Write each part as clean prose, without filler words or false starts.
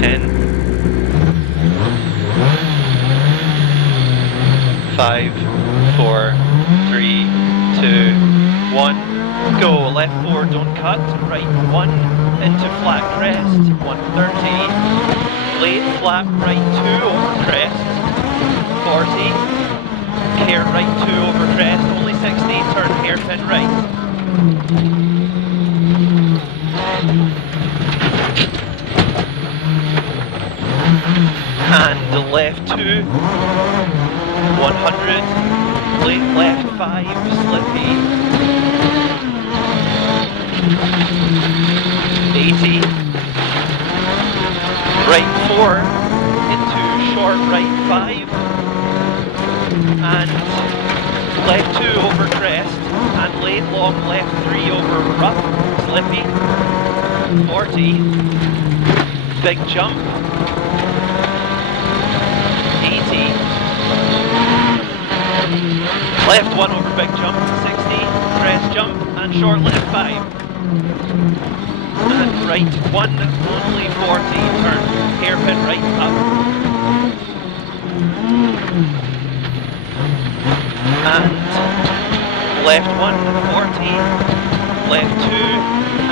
10, 5, 4, 3, 2, 1. Go, left 4, don't cut, right 1, into flat crest, 130, late flat, right 2 over crest, 40, care right 2 over crest, only 60, turn hairpin right. And left 2, 100, left 5, slippy, 80, right 4, into short right 5, and left 2 over crest, and late long left 3 over rough, slippy, 40, big jump, 80, left 1 over big jump, 60, crest jump, and short left 5. And right 1, only 40, turn hairpin right up. And left 1, 40, left 2,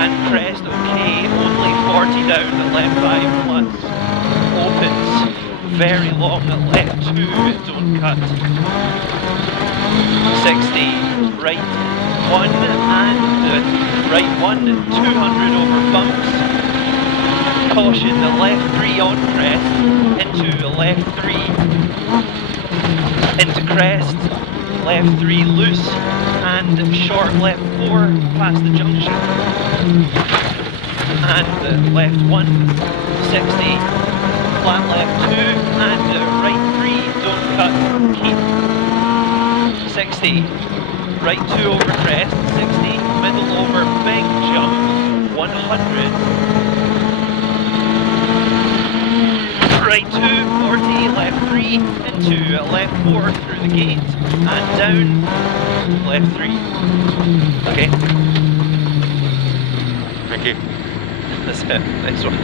and crest okay, only 40 down, left 5 plus. Opens, very long, left 2, don't cut. 60, right 1 and right 1, 200 over bumps. Caution, the left 3 on crest, into left 3, into crest, left 3 loose, and short left 4 past the junction. And left 1, 60, flat left 2, and right 3, don't cut, keep. 60, right 2 over crest, 60, middle over big jump, 100, right 2, 40, left 3, into left 4 through the gate, and down, left 3. Okay. Thank you. That's it, nice one.